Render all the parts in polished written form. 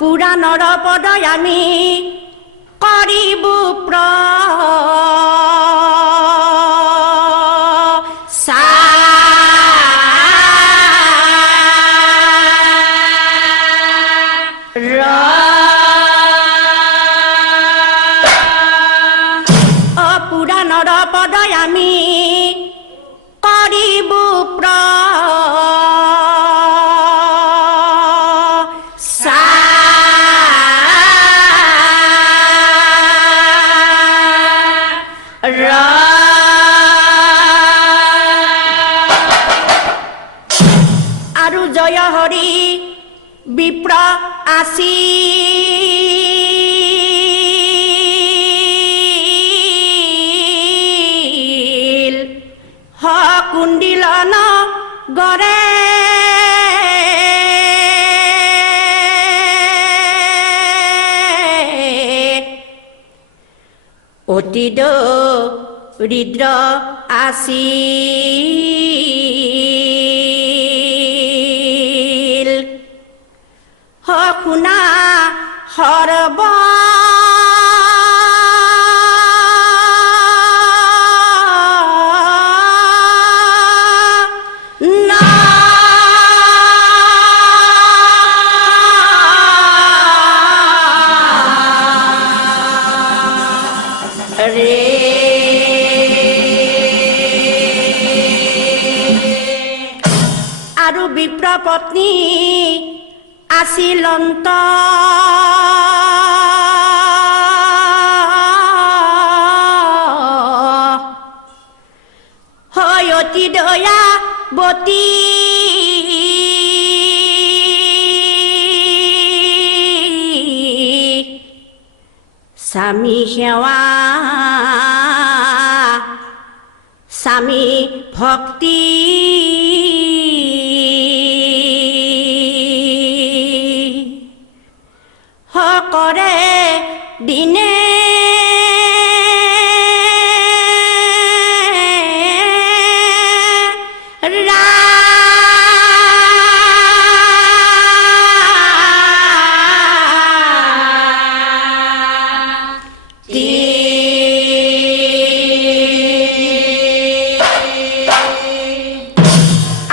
পুৰাণৰ পদয় আমি কৰিব পুৰাণৰ পদয় আমি কৰিব আৰু জয় হৰি বিপ্ৰ আছিল কুণ্ডিলন গৰে অতি দৰিদ্ৰ আছিল শুনা সৰ্ব আৰু বিপ্ৰ পত্নী আছিল অন্ত হয় অতি দয়াৱতী স্বামী সেৱা স্বামী ভক্তি কৰে দিনে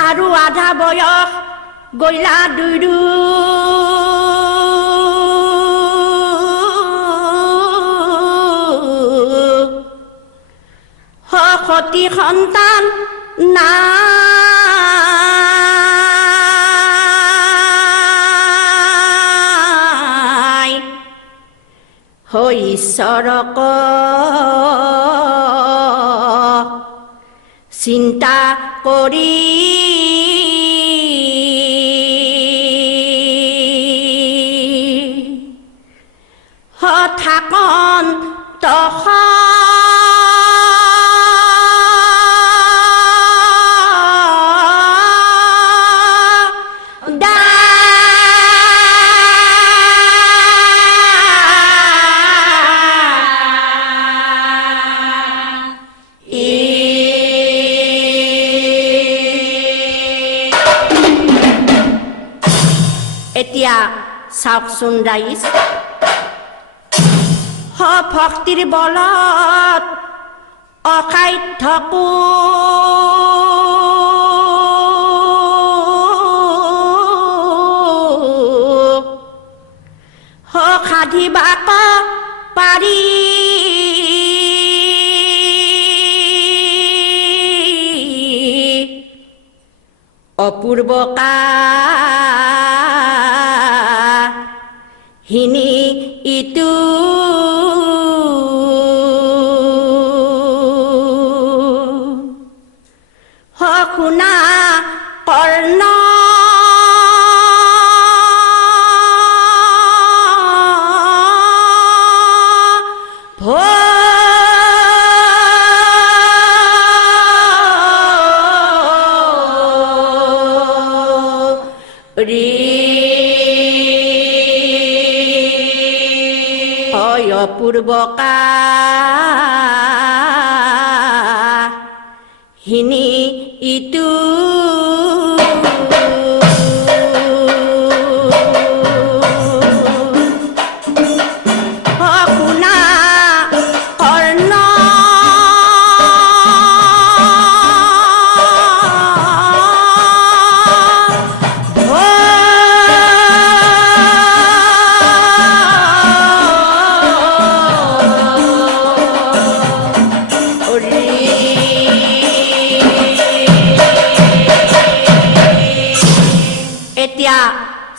আৰু আধা বয়স গইলা দুয়ো সতী সন্তান নাই হৈ ঈশ্বৰক চিন্তা কৰি থাকন তখ এতিয়া চাওকচোন ৰাইজ ভক্তিৰ বলত অসাধ্যকো সাধিবাক পাৰি অপূৰ্বকা হিনি ইটো শুনা কৰ্ণ অপূৰ্বকা হিনি ইটো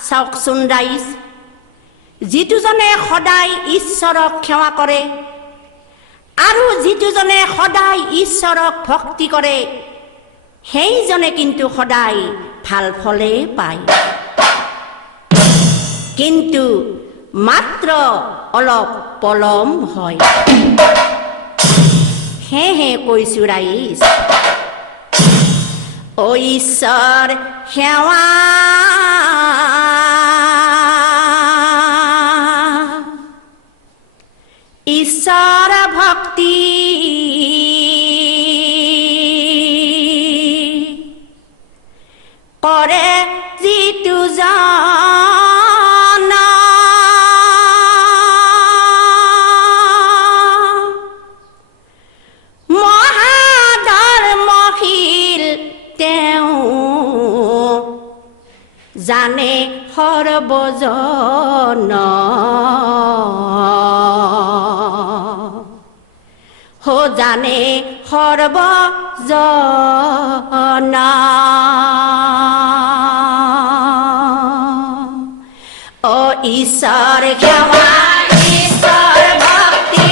চাওকচোন ৰাইজ, যিটোজনে সদায় ঈশ্বৰক সেৱা কৰে আৰু যিটোজনে সদায় ঈশ্বৰক ভক্তি কৰে সেইজনে কিন্তু সদায় ভাল ফলে পায়, কিন্তু মাত্ৰ অলপ পলম হয়। সেয়েহে কৈছো ৰাইজ, ও ঈশ্বৰ সেৱা ঈশ্বৰ ভক্তি কৰে যিটোজন মহাধৰ্মশীল তেওঁ জানে সৰ্বজন জানে সৰ্বজন ও ঈশ্বৰ সেৱা ঈশ্বৰ ভক্তি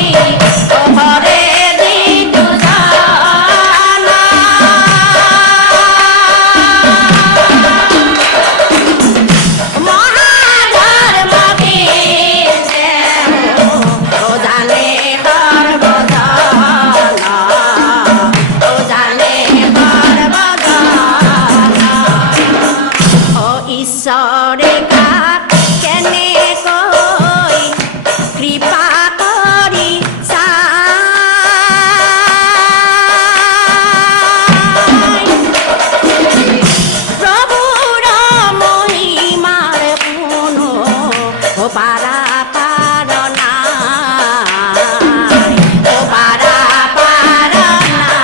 কৰে যিটোজন মহাধৰ্মশীল তেওঁ জানে ঈশ্বৰে কাক কেনেকৈ কৃপা কৰি চায়, প্ৰভুৰ মহিমাৰ কোনো পাৰা পাৰ নাই, পাৰা পাৰ নাই।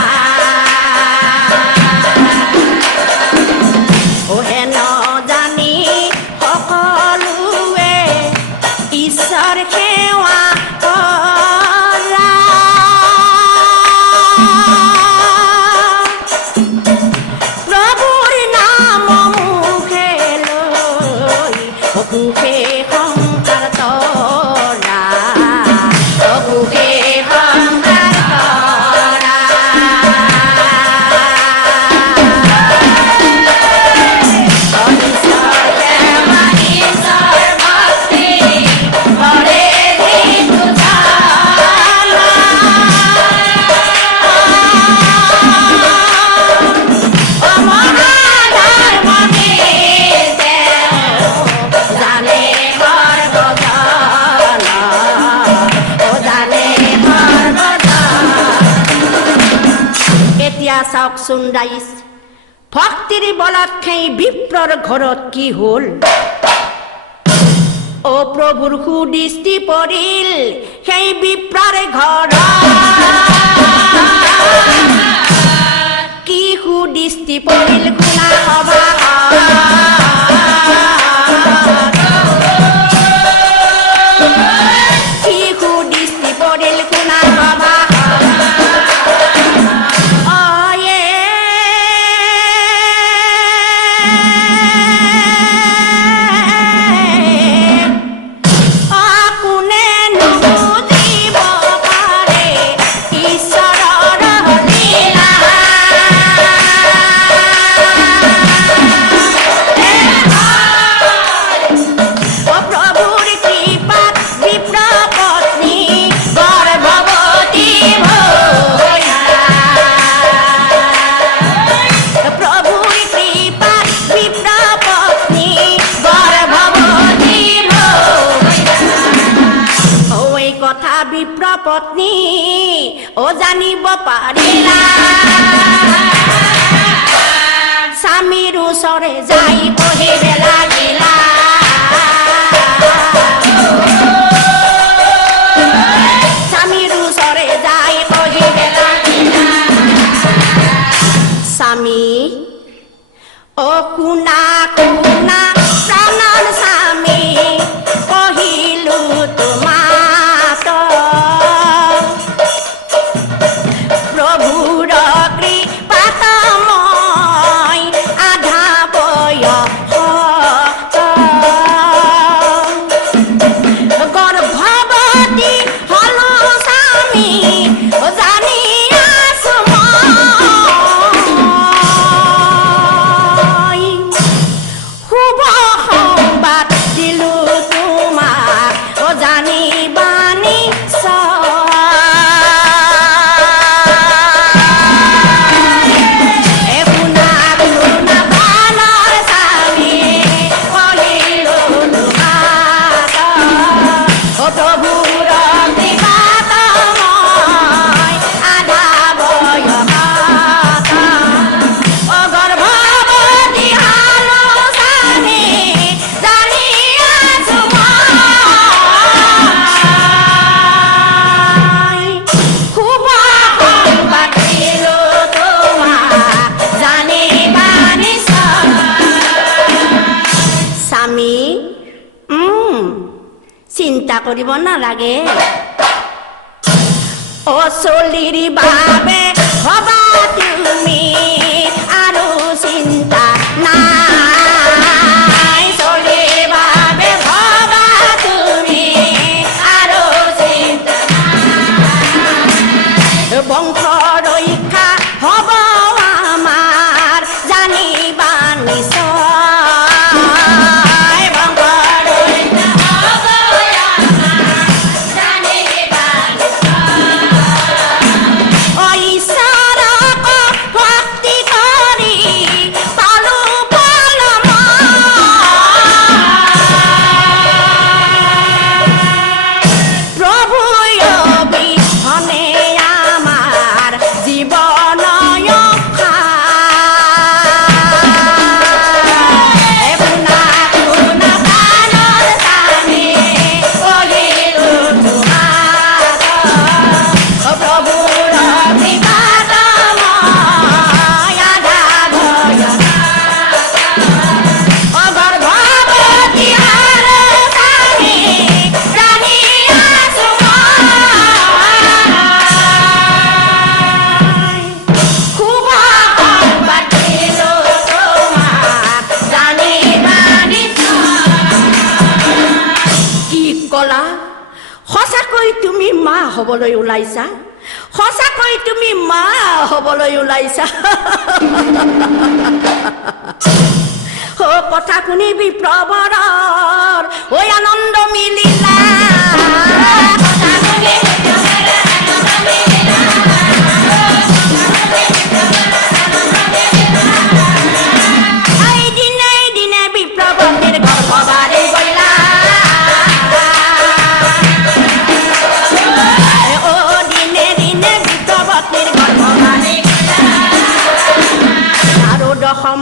হেন জানি সকলোৱে ঈশ্বৰ সেৱা কৰা, প্ৰভুৰ নাম মুখে লৈ সুখে সংসাৰ তৰা, সুখে সংসাৰ তৰা। এতিয়া চাওকচোন ৰাইজ, ভক্তিৰ বলত সেই বিপ্ৰৰ ঘৰত কি হ'ল? ও প্ৰভুৰ সুদৃষ্টি পৰিল সেই বিপ্ৰৰ ঘৰত, কি সুদৃষ্টি পৰিল শুনা সভা, কি সুদৃষ্টি পৰিল শুনা সভা। বিপ্ৰ পত্নী ও জানিব পাৰিলা, স্বামীৰ ওচৰে যাই পঢ়িব লাগিলা, স্বামীৰ ওচৰে যাই পঢ়িব লাগিলা। স্বামী ও শুনা শুনা প্ৰাণৰ স্বামী, কহিলো তোমাৰ প্ৰভুৰ কৃপাত মই আধা বয়স লাগিব নালাগে ও চলিৰ বাবে হবা তুমি আৰু চিন্তা নাই চলিৰ বাবে হবা তুমি আৰু চিন্তা নাই বংশ ৰক্ষা হব আমাৰ জানিবা নিশ্চয় হবলৈ ওলাইছা সঁচাকৈ তুমি মা হবলৈ ওলাইছা ও কথা শুনিবি প্ৰবৰৰ ঐ আনন্দ মিলিলা কথা শুনি দিনে দিনে বিপ্লৱীৰ গৰ্ভবাৰী গলা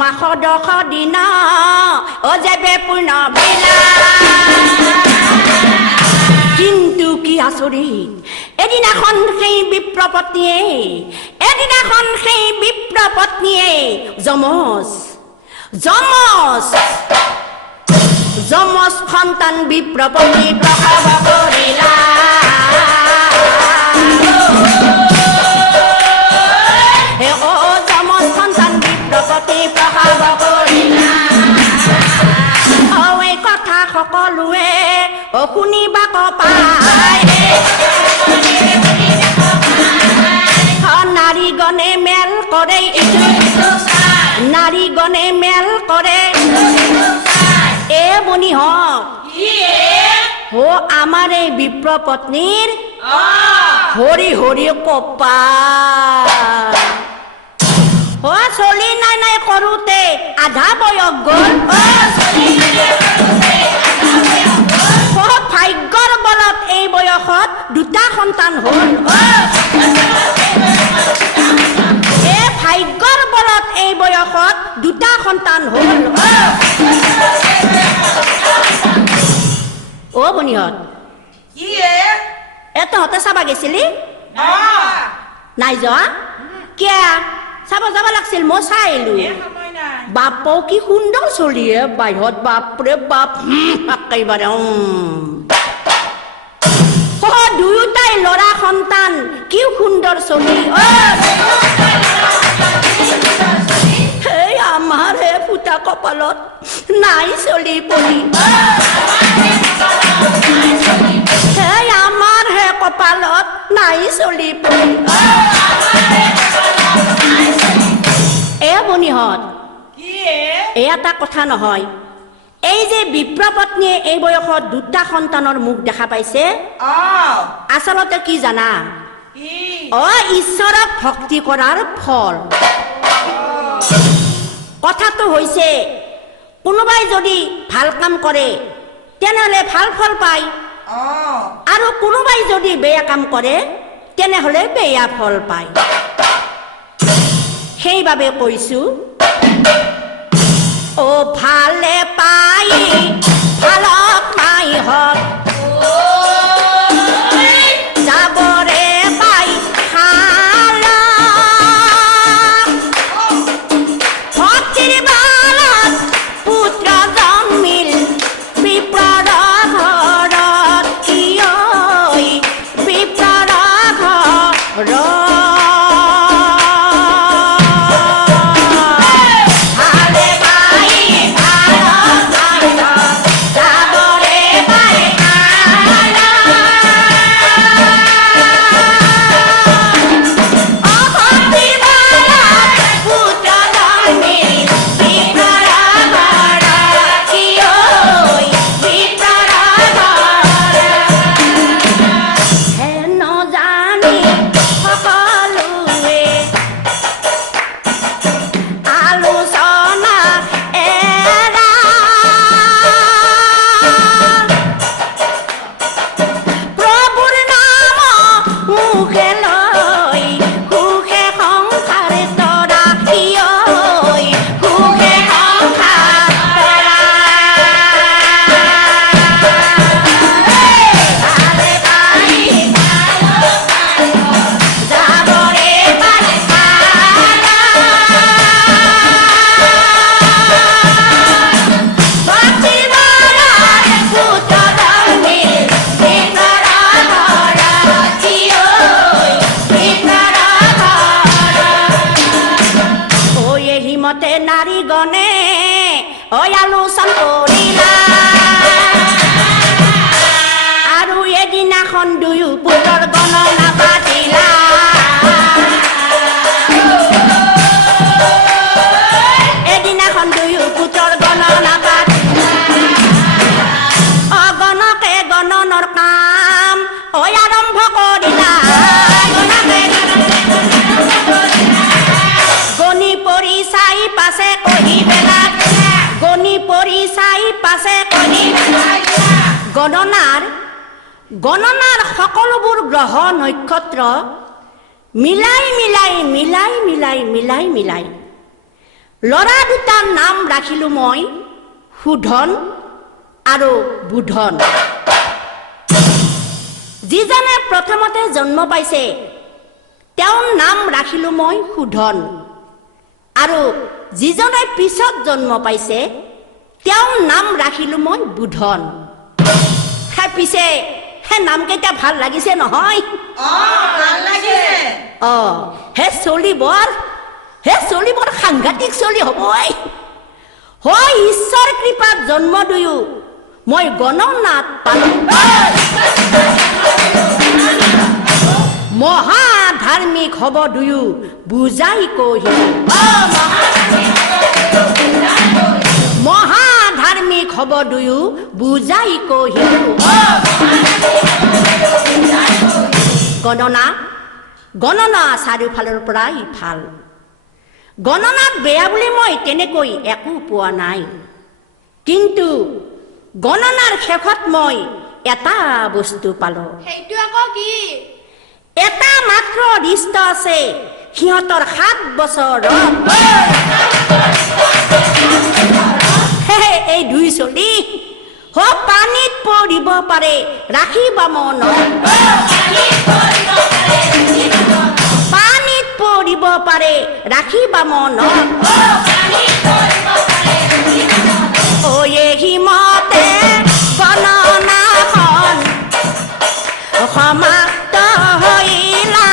মাহ দশ দিন অজেবে পূৰ্ণ বিলা কিন্তু কি আচৰিত এদিনাখন সেই বিপ্ৰপত্নীয়ে যমজ সন্তান বিপ্ৰপত্নী প্ৰসৱ কৰিলা সকলোৱে শুনিবাক পায় নাৰীগণে মেল কৰে নাৰীগণে মেল কৰে এ বনিহঁত ও আমাৰ এই বিপ্ৰপত্নীৰ হৰি হৰি কপাল ও চলি নাই নাই কৰোঁতে আধা বয়স গ'ল ভাগ্যৰ বলত এই বয়সত দুটা সন্তান হ'ল ভাগ্যৰ বলত এই বয়সত দুটা সন্তান হ'ল ও বনিহঁত তহঁতে চাবা গেছিলি নাই যোৱা কিয় চাব যাব লাগিছিল মই চাই আহিলো বাপ কি সুন্দৰ চলিয়ে বাহিৰত বাপৰে বাপ একেবাৰে দুয়োটাই ল'ৰা সন্তান কি সুন্দৰ চলি আমাৰ হে ফুটা কপালত নাই চলি পলি আমাৰ হে কপালত নাই চলি পলি এ বনিহঁত এই এটা কথা নহয় এই যে বিপ্ৰপত্নীয়ে এই বয়সত দুটা সন্তানৰ মুখ দেখা পাইছে আচলতে কি জানা ঈশ্বৰক ভক্তি কৰাৰ ফল কথাটো হৈছে কোনোবাই যদি ভাল কাম কৰে তেনেহলে ভাল ফল পায় আৰু কোনোবাই যদি বেয়া কাম কৰে তেনেহলে বেয়া ফল পায় সেইবাবে কৈছো ও ভালে পাই ভালক মাই হক যাবৰে পাই খাল ভক্তিৰ বালত পুত্ৰ জন্মিল বিপ্ৰৰ ঘৰত কিয় মতে নাৰী গণে আলোচন কৰিলা আৰু এদিনাখন দুয়ো পুত্ৰৰ গণনা পাতিলা এদিনাখন দুয়ো পুত্ৰৰ গণনা গণকে গণনৰ কাম আৰম্ভ কৰিলা গণি পৰি চাই পাছে কহিবেলা গণি পৰি চাই পাছে কহিবেলা গণনাৰ সকলোবোৰ গ্ৰহ নক্ষত্ৰ মিলাই মিলাই মিলাই মিলাই মিলাই মিলাই ল'ৰা দুটাৰ নাম ৰাখিলো মই সুধন আৰু বুধন যিজনে প্ৰথমতে জন্ম পাইছে তেওঁৰ নাম ৰাখিলো মই সুধন আৰু যিজনে পিছত জন্ম পাইছে তেওঁৰ নাম ৰাখিলো মই বুধন পিছে হে নামকেইটা ভাল লাগিছে নহয় ভাল লাগিছে হে চলিবৰ সাংঘাতিক চলি হ'ব হয় ঈশ্বৰ কৃপাত জন্ম দুয়ো মই গণনাত পালো মহা ধাৰ্মিক হ'ব দুয়ো বুজাই কহিলো মহা ধাৰ্মিক হ'ব দুয়ো বুজাই কহিলো গণনা চাৰিওফালৰ পৰাই ভাল গণনাত বেয়া বুলি মই তেনেকৈ একো পোৱা নাই কিন্তু গণনাৰ শেষত মই এটা বস্তু পালো সেইটো আকৌ কি এটা মাত্ৰ দৃষ্ট আছে সিহঁতৰ 7 বছৰ এই দুই চলি পানীত পৰিব পাৰে ৰাখিবা মন পানীত পৰিব পাৰে ৰাখিবা মন হিমতে গণনাখন সমাপ্ত হৈলা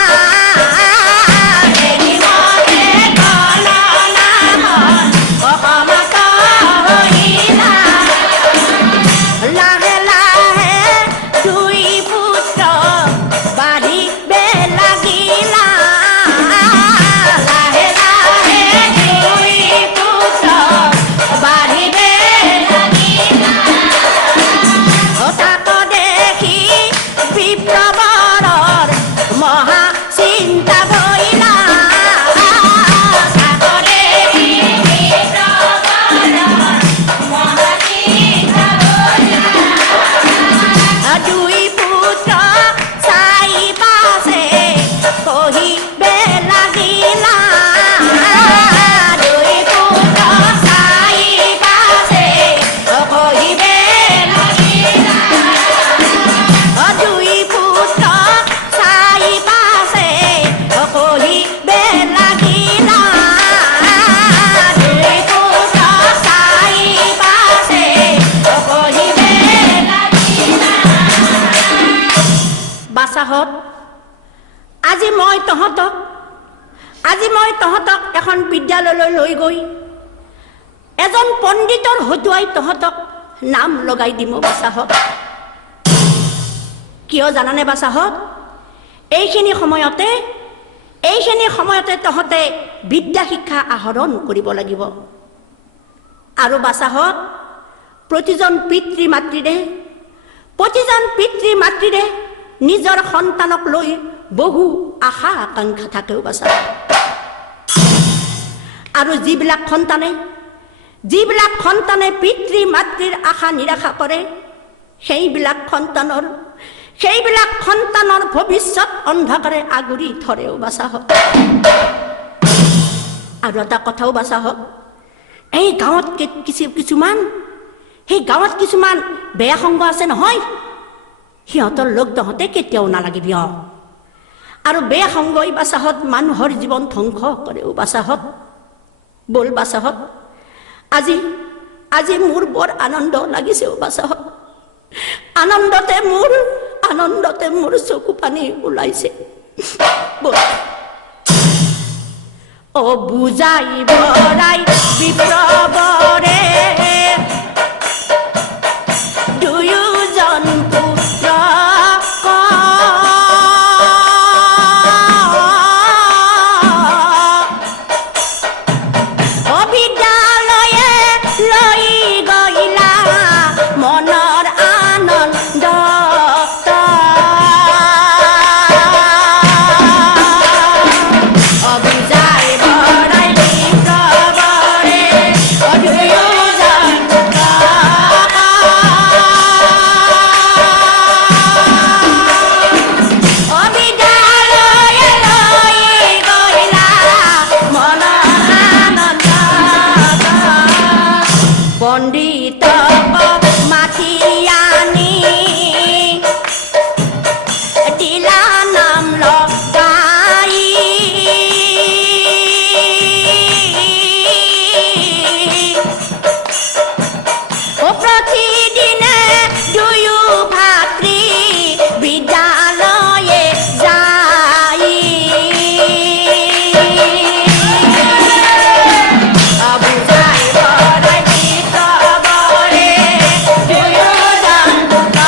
আজি মই তহঁতক এখন বিদ্যালয়লৈ লৈ গৈ এজন পণ্ডিতৰ হতুৱাই তহঁতক নাম লগাই দিম বাছাহত কিয় জানানে বাছাহত এইখিনি সময়তে তহঁতে বিদ্যা শিক্ষা আহৰণ কৰিব লাগিব আৰু বাছাহত প্ৰতিজন পিতৃ মাতৃৰে নিজৰ সন্তানক লৈ বহু আশা আকাংক্ষা থাকেও বাছা আৰু যিবিলাক সন্তানে পিতৃ মাতৃৰ আশা নিৰাশা কৰে সেইবিলাক সন্তানৰ ভৱিষ্যত অন্ধকাৰে আগুৰি ধৰেও বাছা আৰু এটা কথাও বাছা এই গাঁৱত কিছুমান বেয়া সংগ আছে নহয় সিহঁতৰ লগ তহঁতে কেতিয়াও নালাগিবি আৰু বেয়া সংগই বাছাহত মানুহৰ জীৱন ধ্বংস কৰেও বাছাহত বল বাছাহত আজি মোৰ বৰ আনন্দ লাগিছেও বাছাহত আনন্দতে মোৰ চকু পানী ওলাইছে ও বুজাই বৰাই বিপ্লৱৰে দুয়োজন পুত্ৰ বিদ্যালয়ে লৈ গইলা মনৰ আনন্দ অবুজাই বৰাই বিপ্লৱৰে দুয়োজন পুত্ৰ বিদ্যালয়ে লৈ গইলা মনৰ আনন্দ পণ্ডিতক মাতি আনি দিলা নাম লগাই প্ৰতিদিনে দুয়ো ভাতৃ বিদ্যালয়ে যাই অবুজাই বৰাই বিপ্লৱৰে দুয়োজন পুত্ৰ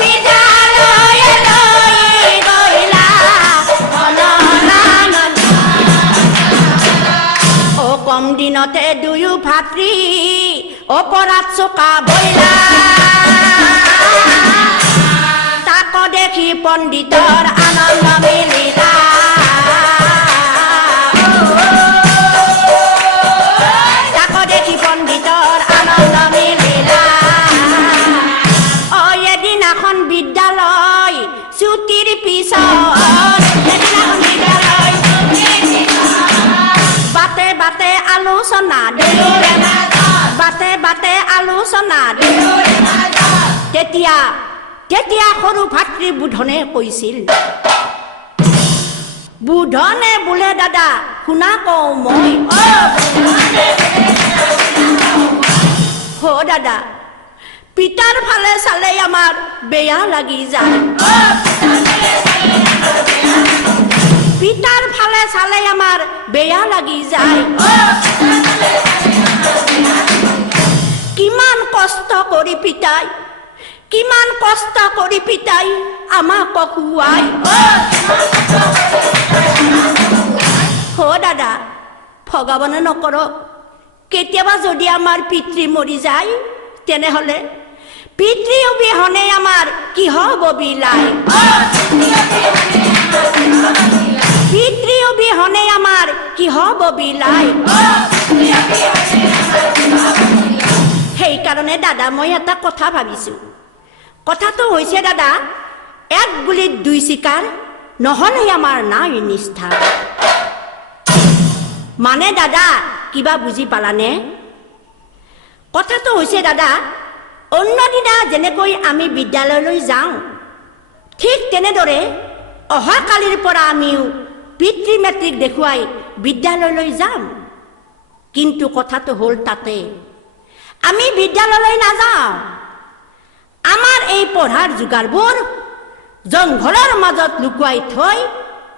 বিদ্যালয়ে লৈ গইলা মনৰ আনন্দ ও কম দিনতে দুয়ো ভাতৃ অপৰাধ চকা বইলা তাক দেখি পণ্ডিতৰ আনন্দ মিলিলা তাক দেখি পণ্ডিতৰ আনন্দ মিলিলা এদিনাখন বিদ্যালয় ছুটিৰ পিছত এদিনাখন বিদ্যালয় বাটে বাটে আলোচনা বাটে বাটে আলোচনা তেতিয়া তেতিয়া সৰু ভাতৃ বুধনে কৈছিল বুধনে বোলে দাদা শুনা কওঁ মই দাদা পিতাৰ ফালে চালে আমাৰ বেয়া লাগি যায় পিতাৰ ফালে চালে আমাৰ বেয়া লাগি যায় কিমান কষ্ট কৰি পিতাই কিমান কষ্ট কৰি পিতাই আমাক খুৱাই দাদা ভগৱানে নকৰক কেতিয়াবা যদি আমাৰ পিতৃ মৰি যায় তেনেহলে পিতৃ অবিহনে আমাৰ কি হ'ব বিলাই পিতৃ অবিহনে আমাৰ কি হ'ব বিলাই সেইকাৰণে দাদা মই এটা কথা ভাবিছো কথাটো হৈছে দাদা এক গুলিত দুই চিকাৰ নহলে আমাৰ নাই নিষ্ঠা মানে দাদা কিবা বুজি পালানে কথাটো হৈছে দাদা অন্যদিনা যেনেকৈ আমি বিদ্যালয়লৈ যাওঁ ঠিক তেনেদৰে অহাকালিৰ পৰা আমিও পিতৃ মাতৃক দেখুৱাই বিদ্যালয়লৈ যাম কিন্তু কথাটো হ'ল তাতে আমি বিদ্যালয়লৈ নাযাওঁ আমাৰ এই পঢ়াৰ যোগাৰবোৰ জংঘলৰ মাজত লুকুৱাই থৈ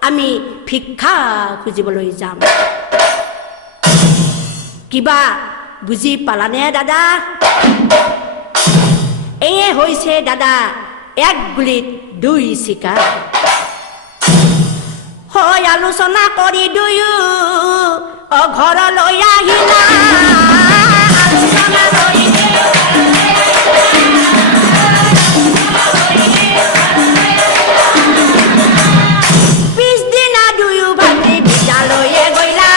আমি ভিক্ষা খুজিবলৈ যাম কিবা বুজি পালানে দাদা এয়ে হৈছে দাদা এক গুলিত দুই চিকাৰ হয় আলোচনা কৰি দুয়ো ঘৰলৈ আহিলা আলোচনা কৰি পিছদিনা দুয়ো ভাতৃ বিদ্যালয়ে গইলা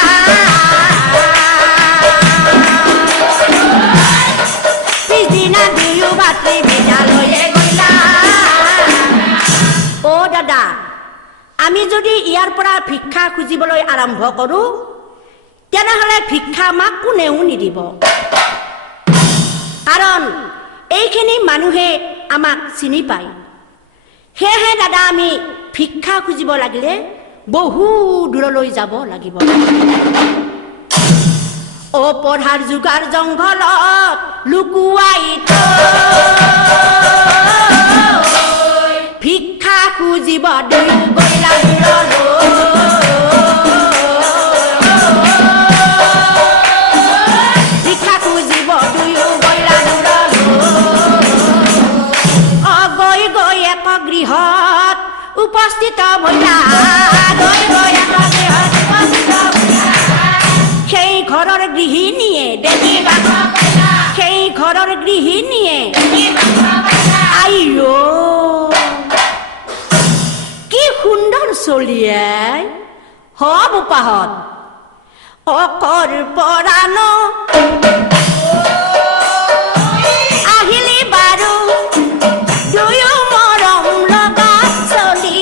পিছদিনা দুয়ো ভাতৃ বিদ্যালয়ে গইলা দাদা আমি যদি ইয়াৰ পৰা ভিক্ষা খুজিবলৈ আৰম্ভ কৰোঁ তেনেহলে ভিক্ষা আমাক কোনেও নিদিব কাৰণ এইখিনি মানুহে আমাক চিনি পায় সেয়েহে দাদা আমি ভিক্ষা খুজিব লাগিলে বহু দূৰলৈ যাব লাগিব ও পঢ়াৰ যোগাৰ জংঘলত লুকুৱাই থৈ ভিক্ষা খুজিব দুয়ো গইলা দূৰলৈ ভিক্ষা খুজিব দুয়ো গইলা দূৰলৈ গৈ গৈ এক গৃহত উপস্থিত ভৈলা গৈ গৈ এক গৃহত উপস্থিত ভৈলা সেই ঘৰৰ গৃহিণীয়ে দেখিবা সেই ঘৰৰ গৃহিণীয়ে আইও কি সুন্দৰ চলিয়াই হব পাহত অকৰ পৰাণ আহিলি বাৰু দুয়ো মৰম লগা চলি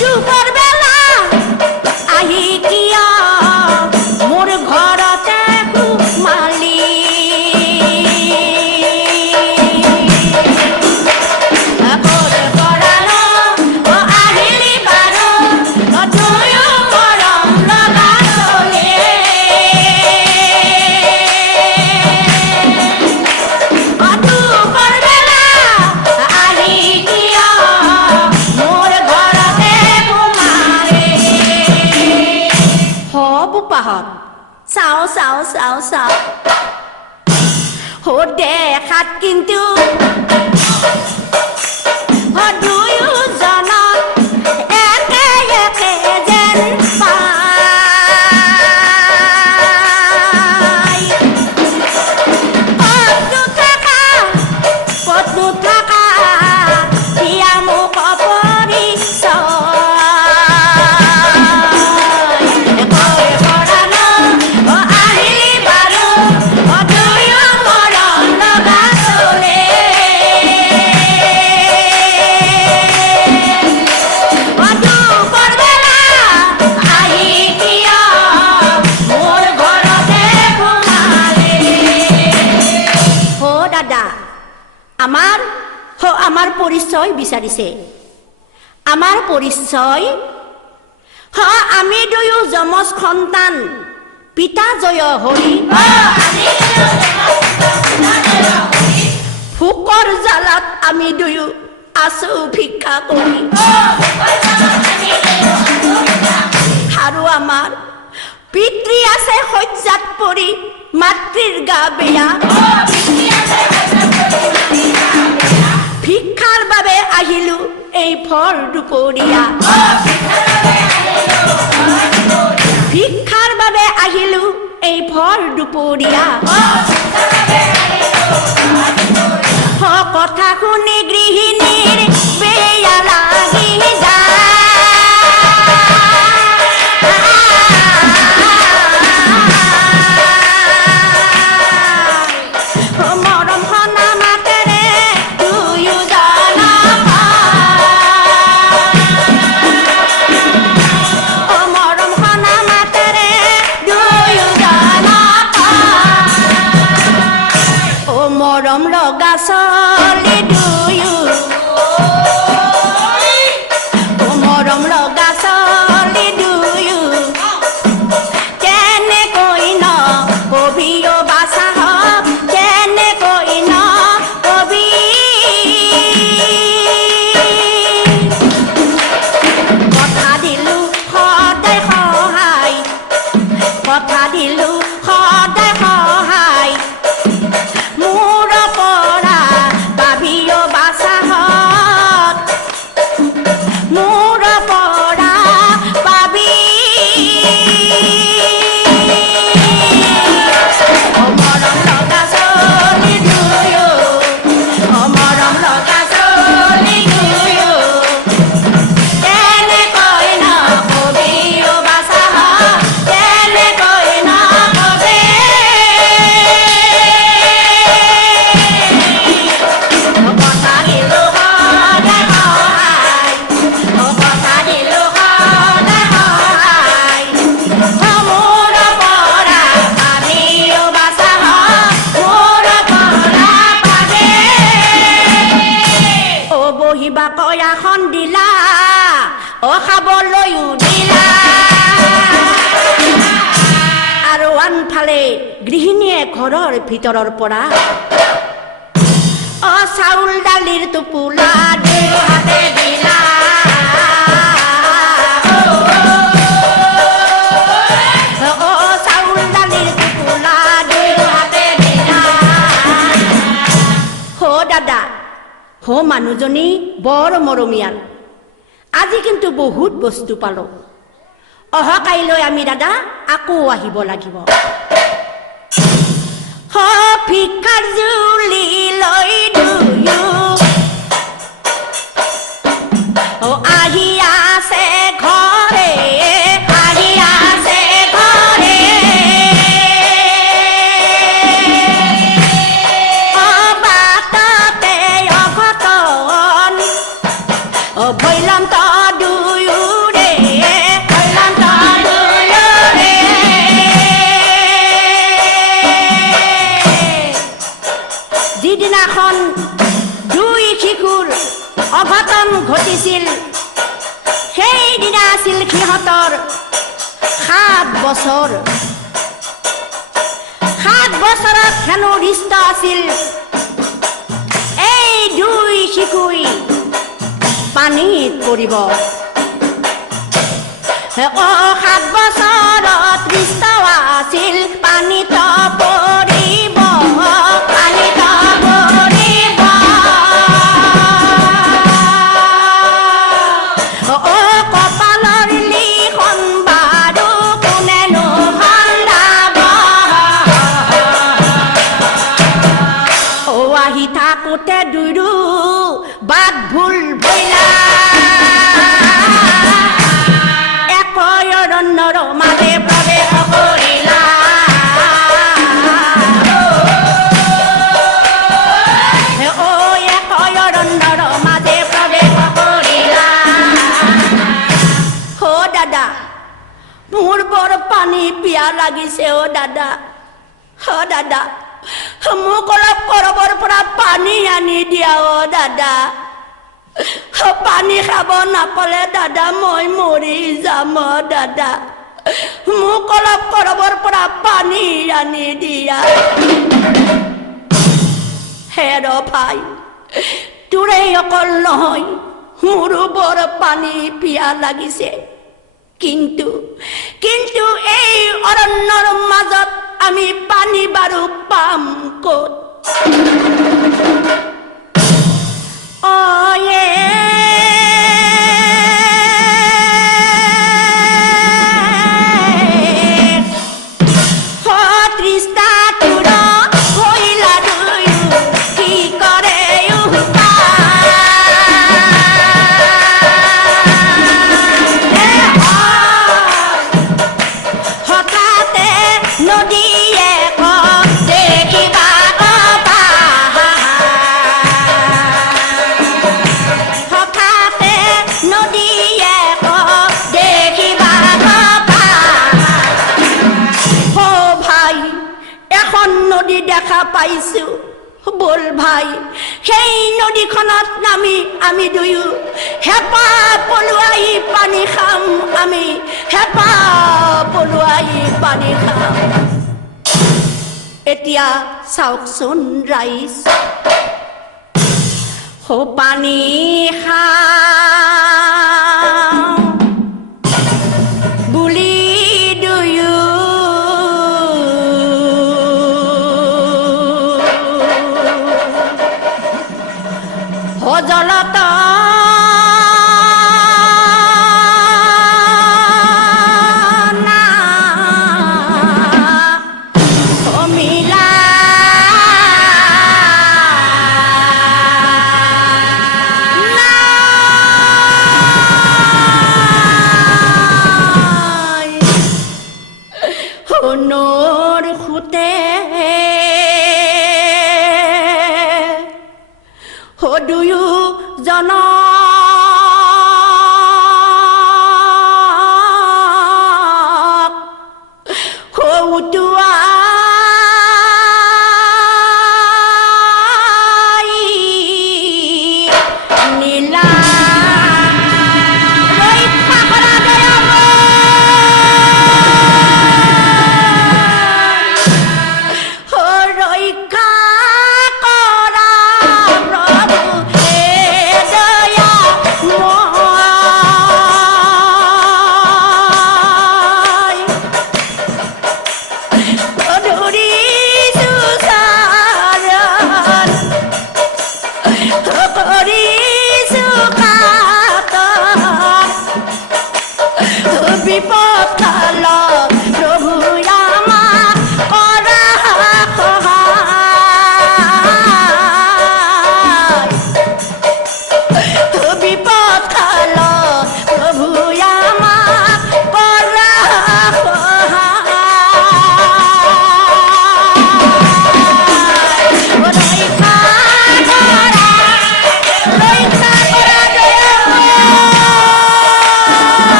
দুপৰ বেলা আহি কিয় মোৰ ঘৰতে সোমালি চাও চাও চাও চাও দেখাত কিন্তু দুয়োজনক একে একে যেন পায় পত্নু থাকা হিয়া মোক আমার পরিচয় বিচাৰিছে আমাৰ পৰিচয় আমি দুয়ো যমজ সন্তান পিতা জয় হৰি ভোকৰ জালাত আমি দুয়ো আছো ভিক্ষা কৰি আৰু আমাৰ পিতৃ আছে শয্যাত পৰি মাতৃৰ গা বেয়া ভিক্ষাৰ বাবে আহিলো এই ভৰ দুপৰীয়া ভিক্ষাৰ বাবে আহিলো এই ভৰ দুপৰীয়া কথা শুনি গৃহিণীৰ বেয়া লাগি যায় মৰম লগা চলি দুয়ো মৰম লগা চলি দুয়ো কেনেকৈ ন কবি অ বাচা হওক কেনেকৈ ন কবি কথা দিলো সদায় সহায় কথা দিলো সদায় সহায় মোৰ পৰা পাবিও বাচাহত মোৰ পৰা পাবি মৰম লগা চলি দুয়ো মৰম লগা চলি দুয়ো কেনেকৈ ন কবিও বাচাহত কেনেকৈ ন কবি বহিবা কয়াখন দিলা অ খাবলৈও দিলা আৰু আনফালে গৃহিণীয়ে ঘৰৰ ভিতৰৰ পৰা অ চাউল দালিৰ টোপোলা দুয়ো হাতে দিলা অ চাউল দালিৰ টোপোলা দুয়ো হাতে দিলা হো দাদা হো মানুহজনী বৰ মৰমীয়াল আজি কিন্তু বহুত বস্তু পালো অহা কাইলৈ আমি দাদা আকৌ আহিব লাগিব ভিক্ষাৰ জুলি লৈ দুয়ো আহি আছে ঘৰে আহি আছে ঘৰে বাটতে অঘটন ভৈলম ত দুয়োৰে ভৈলম ত দুয়োৰে যিদিনাখন দুই শিশুৰ অঘটন ঘটিছিল সেইদিনা আছিল সিহঁতৰ 7 বছৰ 7 বছৰত হেনো ৰিষ্ট আছিল এই দুই শিশুই পানীত পৰিব 7 বছৰত ৰিষ্ট আছিল পানীত পৰিব পানীত পৰিব কপালৰ লিখন বাৰু কোনেনো সন্দাব আহি থাকোঁতে দুয়ো বাট ভুল ভৈলা অৰণ্যৰ মাজে প্ৰৱেশ কৰিলা অৰণ্যৰ মাজে প্ৰৱেশ কৰিলা অ দাদা মোৰ বৰ পানী পিয়া লাগিছে অ দাদা মোক অলপ কৰবৰ পৰা পানী আনি দিয়া অ দাদা পানী খাব নাপালে দাদা মই মৰি যাম দাদা মোক অলপ কৰবৰ পৰা পানী আনি দিয়া হেৰ ভাই তোৰে অকল নহয় মোৰো বৰ পানী পিয়া লাগিছে কিন্তু এই অৰণ্যৰ মাজত আমি পানী বাৰু পাম ক'ত দেখা পাইছো বল ভাই সেই নদীখনত নামি আমি দুয়ো হেঁপাহ পলুৱাই পানী খাম আমি হেঁপাহ পলুৱাই পানী খাম এতিয়া চাওকচোন ৰাইজ পানী খাওঁ বুলি দুয়ো জলত মিলা নৰ খুতে দুয়ো জন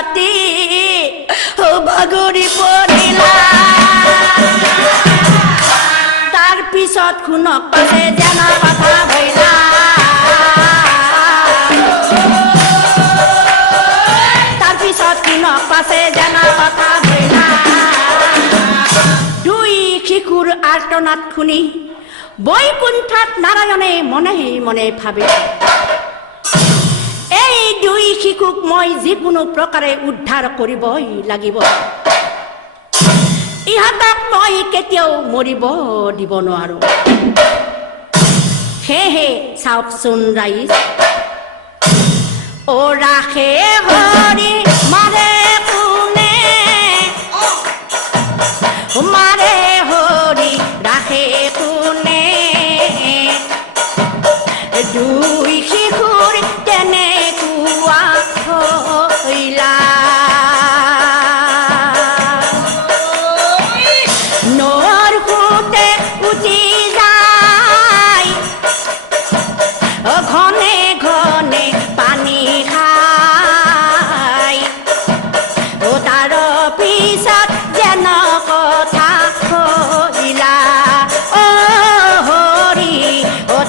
ৰাতি বাগৰি পৰিলা তাৰ পিছত শুনক পাছে জানা কথা ভৈলা তাৰ পিছত শুনক পাছে জানা কথা ভৈলা দুই শিশুৰ আৰ্তনাদ শুনি বৈকুণ্ঠত নাৰায়ণে মনে মনে ভাবে এই দুই শিশুক মই যিকোনো প্ৰকাৰে উদ্ধাৰ কৰিবই লাগিব ইহঁতক মই কেতিয়াও মৰিব দিব নোৱাৰো সেয়েহে চাওকচোন ৰাইজ অ ৰাখে হৰি মাৰে কোনে মাৰে হৰি ৰাখে কোনে দুই শিশুৰ তেনেকুৱা হৈলা নৈৰ সোঁতে উঠি যায় ঘনে ঘনে পানী খায় তাৰ পিছত যেন কথা হৈলা অ হৰি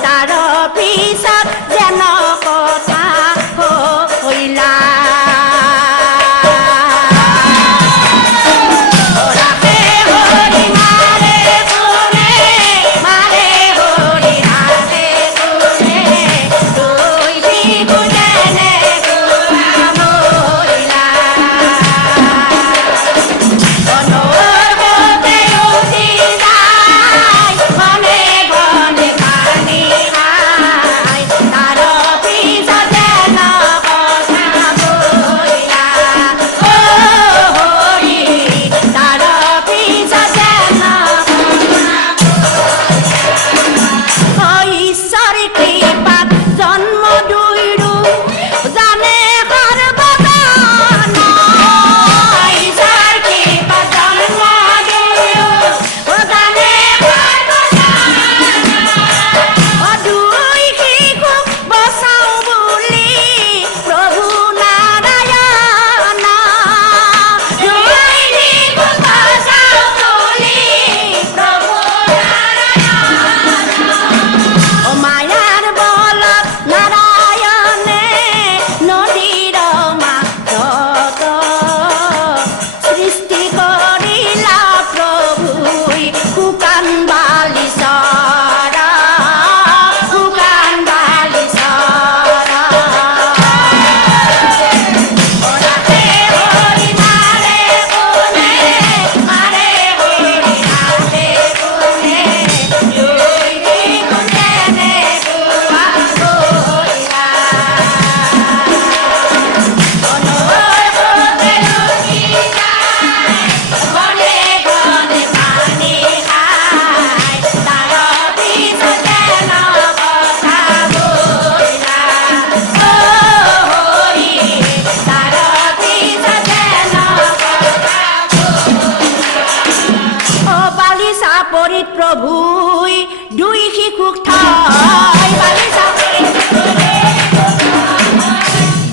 তাৰ পিছত যেন কথা হৈলা প্ৰভুই দুই শিশুক ঠাই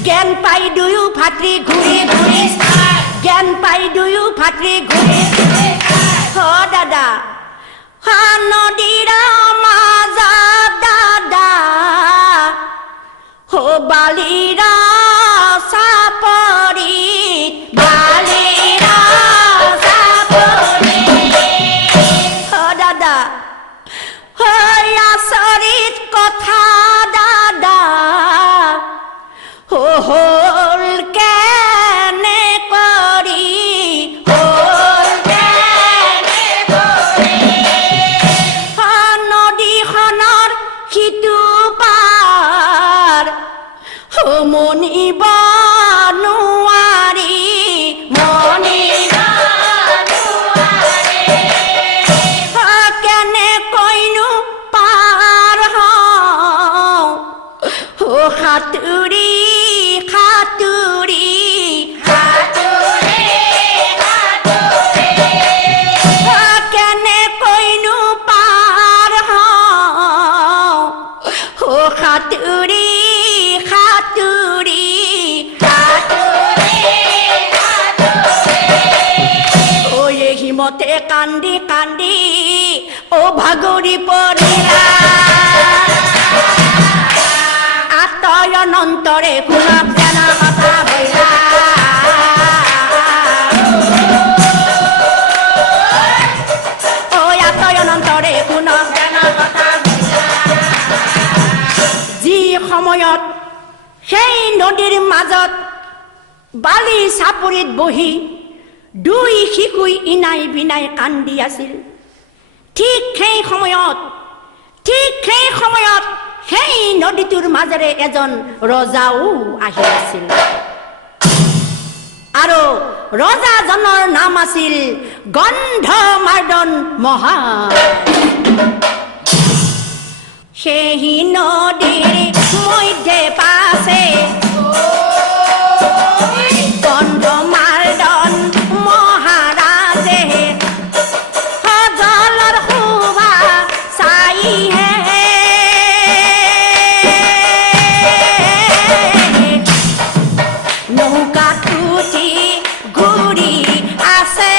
জ্ঞান পাই দুয়ো ভাতৃ ঘূৰি ঘূৰি জ্ঞান পাই দুয়ো ভাতৃ ঘূৰি দাদা নদীৰ মাজত দাদা বালিৰ চাপৰি বালিৰ আচৰিত কথা দাদা হ'ল কেনে কৰি নদীখনৰ সিটো পাৰ মনিব নোৱাৰি কেনেকৈনো পাৰ সাঁতুৰি সাঁতুৰি কেনেকৈনো পাৰ সাঁতুৰি সাঁতুৰি ও ভাগৰি পৰিলা আতয় অনন্তৰে কোনক জানা কথা হইলা ও আতয় অনন্তৰে কোনক জানা কথা হইলা যি সময়ত সেই নদীৰ মাজত বালি চাপৰিত বহি দুই শিশুই ইনাই বিনাই কান্দি আছিল ঠিক সেই সময়ত সেই নদীটোৰ মাজেৰে এজন ৰজাও আহি আছিল আৰু ৰজাজনৰ নাম আছিল গন্ধমাৰ্দন মহা সেই নদীৰ মধ্যে পাছে গন্ধমাৰ্দন মহাৰাজে জলৰ শোভা চাইহে নৌকাত উঠি ঘূৰি আছে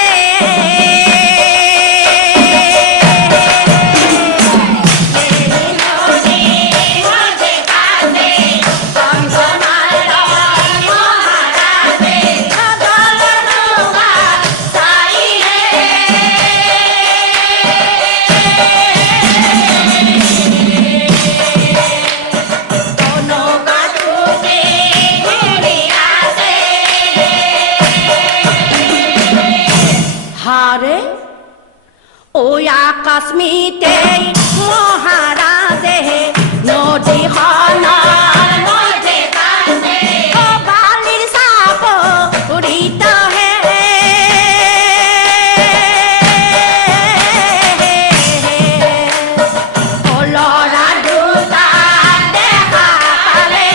আকাশমিতে মহাৰাজে নদীখনৰ মধ্যে পাছে বালিৰ চাপৰিত ল'ৰা দুটা দেখা পালে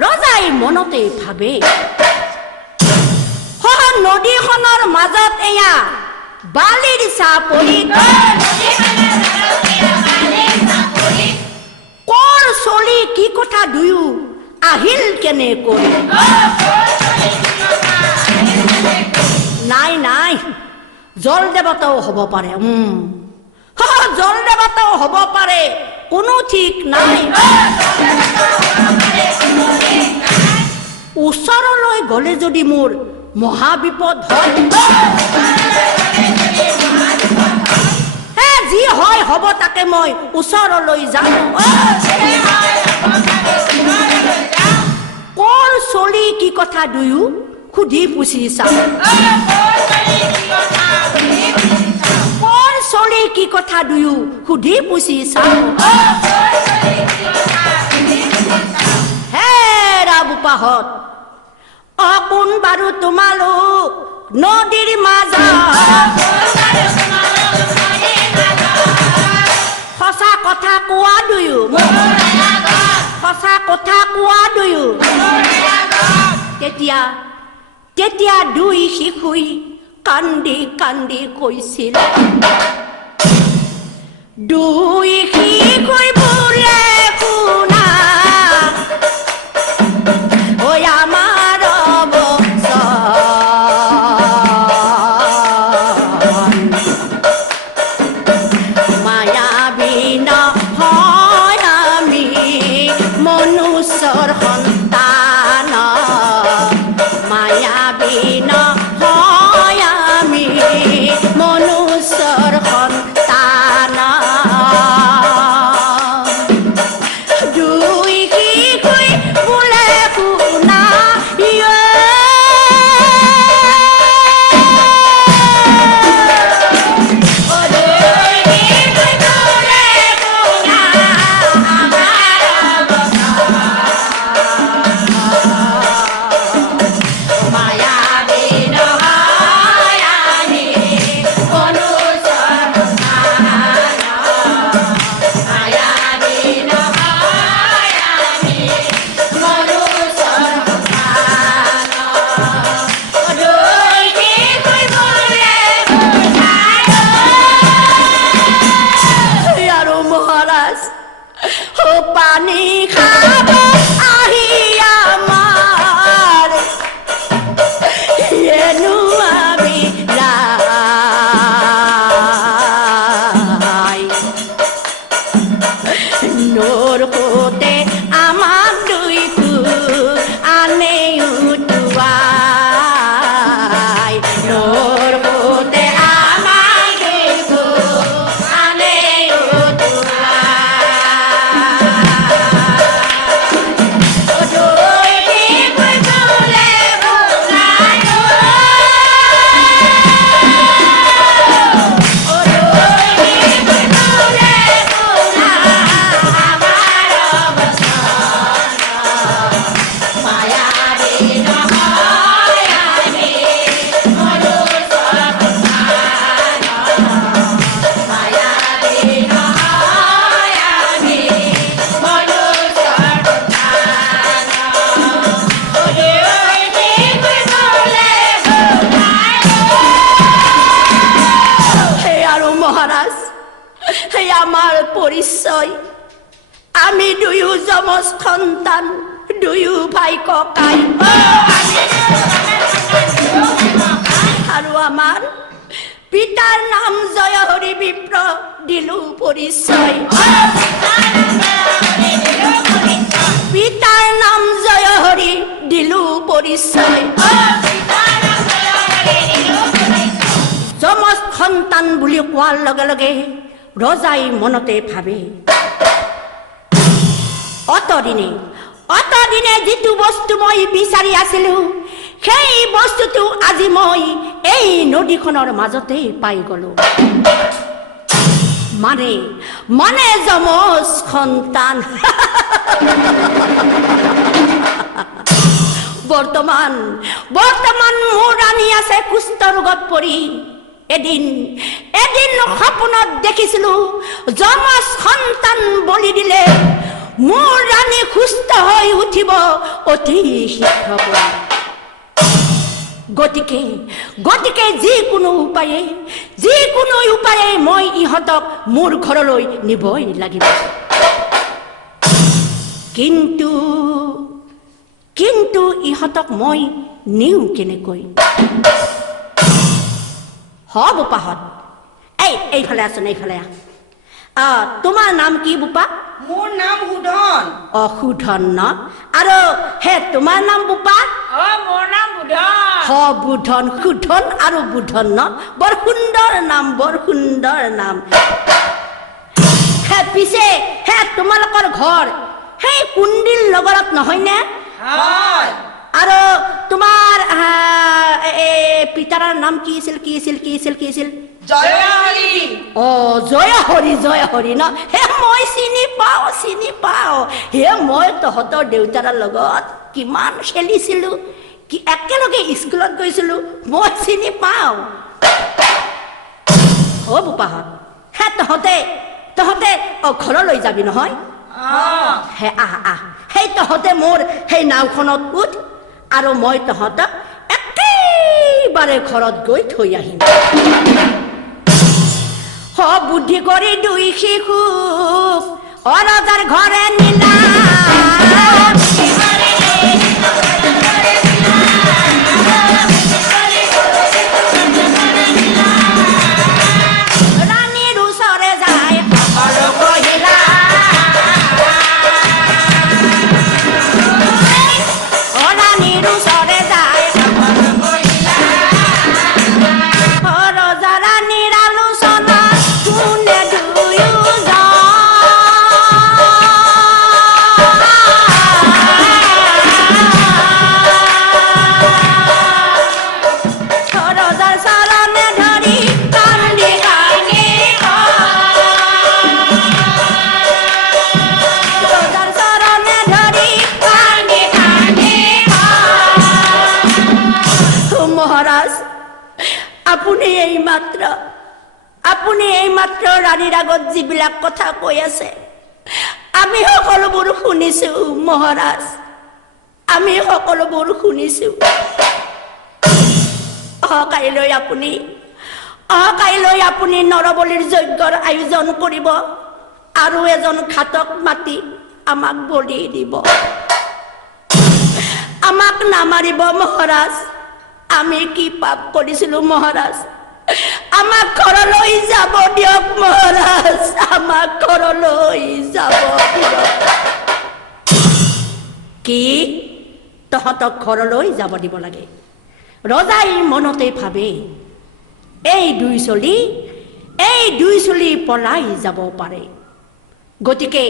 ৰজাই মনতে ভাবে নদীখনৰ মাজত এয়া বালিৰ চাপৰি কৰ চলি কি কথা দুয়ো আহিল কেনে কৰি নাই জল দেৱতাও হ'ব পাৰে জল দেৱতাও হ'ব পাৰে কোনো ঠিক নাই ওচৰলৈ গ'লে যদি মোৰ মহাবিপদ হয় যি হয় হ'ব তাকে মই ওচৰলৈ যাম কৰ চলি কি কথা দুয়ো সুধি পুছি চাম কৰ চলি কি কথা দুয়ো সুধি পুছি চাম বোপাহত অকোন বাৰু তোমালোক নদীৰ মাজত সঁচা কথা কোৱা দুয়ো সঁচা কথা কোৱা দুয়ো তেতিয়া দুই শিশুই কান্দি কান্দি কৈছিল দুই শিশুই বোলে শুনা আমার মায়াবী নহয় আমি মনুষ্যৰ সন্তান মায়াবী নহয় আমি মনুষ্যৰ সন্তান পৰিচয় আমি দুয়ো যমজ সন্তান দুয়ো ভাই ককাই আৰু আমাৰ পিতাৰ নাম জয়হৰি বিপ্ৰ দিলো পৰিচয় পিতাৰ নাম জয়হৰি দিলো পৰিচয় যমজ সন্তান বুলি কোৱাৰ লগে লগে ৰজাই মনতে ভাবে অতদিনে যিটো বস্তু মই বিচাৰি আছিলো সেই বস্তুটো আজি মই এই নদীখনৰ মাজতে পাই গলো মানে যমজ সন্তান বৰ্তমান মোৰ ৰাণী আছে কুষ্ঠ ৰোগত পৰি এদিন সপোনত দেখিছিলো যমজ সন্তান বলি দিলে মোৰ ৰাণী সুস্থ হৈ উঠিব অতি শীঘ্ৰ গতিকে যিকোনো উপায়ে মই ইহঁতক মোৰ ঘৰলৈ নিবই লাগিব কিন্তু ইহঁতক মই নিওঁ কেনেকৈ বোপাহঁত এইফালে আছোন এইফালে তোমাৰ নাম কি বোপা মোৰ নাম সুধন সুধন ন আৰু হে তোমাৰ নাম বোপা মোৰ নাম বুধন সুধন আৰু বুধন ন বৰ সুন্দৰ নাম পিছে তোমালোকৰ ঘৰ সেই কুণ্ডিল নগৰত নহয় নে আৰু তোমাৰ পিতাৰৰ নাম কি আছিল জয়হৰি ন হে মই চিনি পাওঁ হে মই তহঁতৰ দেউতাৰ লগত কিমান খেলিছিলো কি একেলগে স্কুলত গৈছিলো মই চিনি পাওঁ বোপাহঁত হে তহঁতে ঘৰলৈ যাবি নহয় হে আহ সেই তহঁতে মোৰ সেই নাওখনত উঠ আৰু মই তহঁতক একেবাৰে ঘৰত গৈ থৈ আহিম বুদ্ধি কৰি দুই শিশু ৰজাৰ ঘৰে নিলা ৰাণীৰ ওচৰে যায় সকলো কহিলা ৰাণীৰ ওচৰে যায় সকলো কহিলা ৰজা ৰাণীৰ আলোচনা শুনে দুয়োজন ৰজাৰ চৰণে ধৰি কান্দি ৰজাৰ চৰণে ধৰি কান্দি মহাৰাজ আপুনি এইমাত্ৰ ৰাণীৰ আগত যিবিলাক কথা কৈ আছে আমি সকলোবোৰ শুনিছো মহাৰাজ আমি সকলোবোৰ শুনিছো অহাকাইলৈ আপুনি নৰবলিৰ যজ্ঞৰ আয়োজন কৰিব আৰু এজন ঘাতক মাতি আমাক বলি দিব আমাক নামাৰিব মহাৰাজ আমি কি পাপ কৰিছিলো মহাৰাজ আমাক ঘৰলৈ যাব দিয়ক মহাৰাজ আমাক ঘৰলৈ যাব দিয়ক কি তহঁতক ঘৰলৈ যাব দিব লাগে ৰজাই মনতে ভাবে এই দুই চলি পলাই যাব পাৰে গতিকে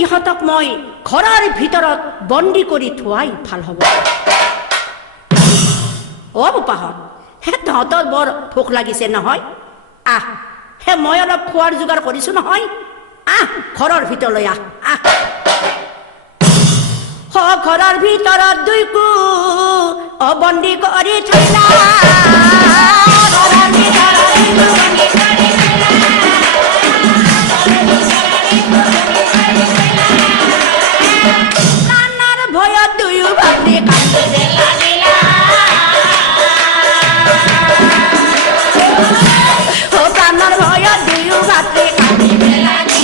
ইহঁতক মই ঘৰৰ ভিতৰত বন্দী কৰি থোৱাই ভাল হ'ব বোপাহঁত তহঁতৰ বৰ ভোক লাগিছে নহয় মই অলপ খোৱাৰ যোগাৰ কৰিছো নহয় ঘৰৰ ভিতৰলৈ ঘৰৰ ভিতৰত দুইকো বন্দী কৰি থৈলা নানাৰ ভয়ত দুয়ো ভাবি কান্দিলে লাগিলা প্ৰাণৰ ভয়ত দুয়ো ভাবি কান্দিলে লাগিলা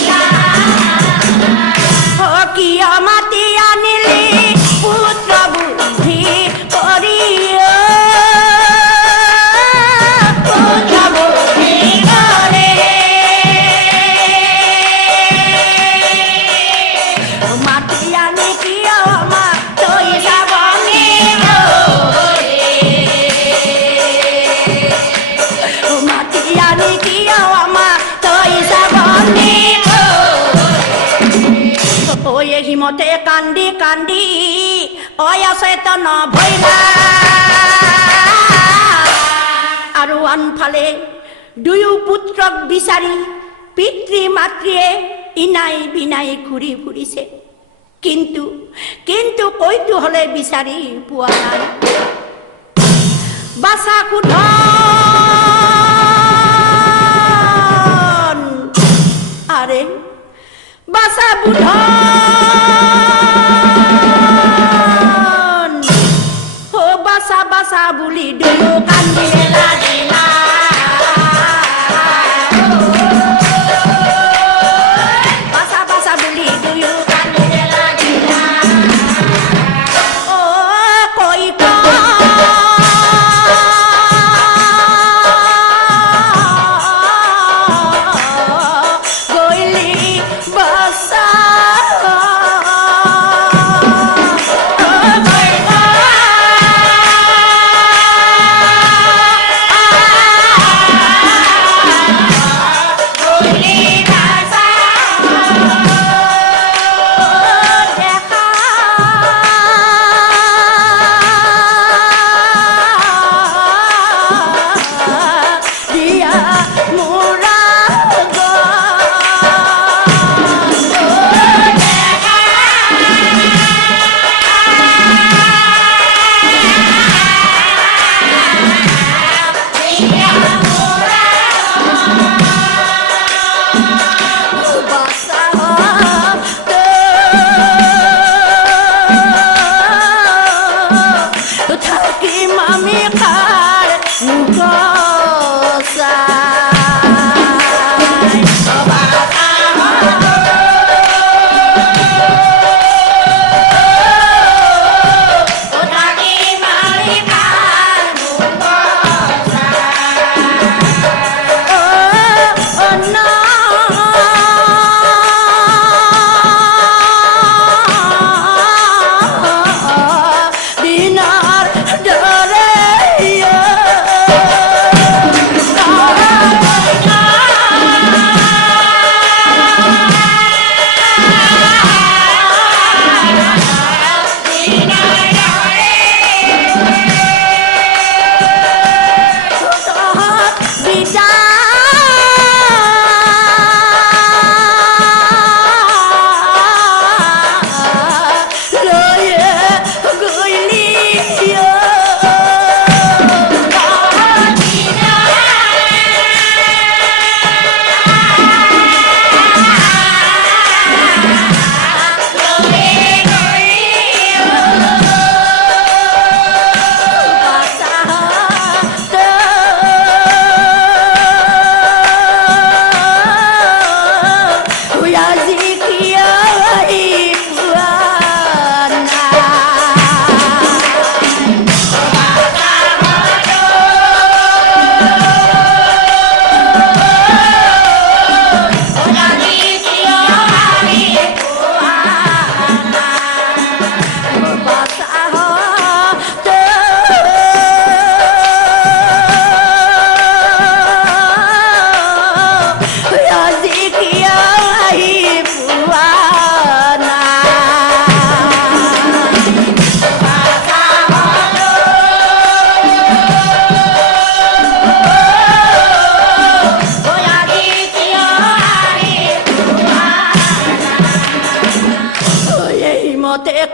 কান্দি অচেতন ভৈলা আৰু আনফালে দুয়ো পুত্ৰক বিচাৰি পিতৃ মাতৃয়ে ইনাই বিনাই ঘূৰি ফুৰিছে, কিন্তু কিন্তু কইটো হলে বিচাৰি পোৱা নাই। বাছা বুধন আৰে বাছা বুধন ও বাছা বাছা বুলি দুয়ো কান্দিলে লাগিলা। বাছা বাছা বুলি দুয়ো কান্দিলে লাগিলা। ও কৈ গইলি বাছা